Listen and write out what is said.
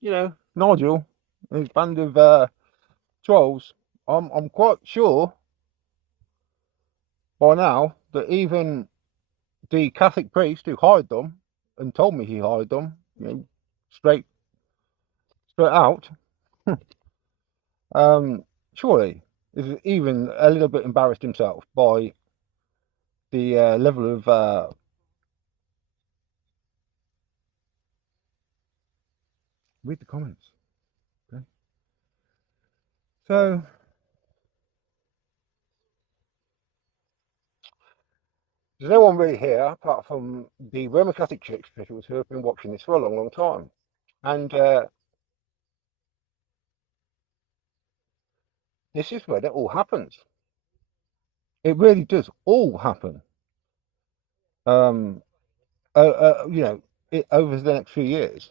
you know, Nigel and his band of trolls, I'm quite sure by now that even the Catholic priest who hired them and told me he hired them, straight straight out, um, surely is even a little bit embarrassed himself by the level of read the comments. Okay. So, there's no one really here apart from the Roman Catholic Church officials who have been watching this for a long, long time. And this is where it all happens. It really does all happen. Um, over the next few years.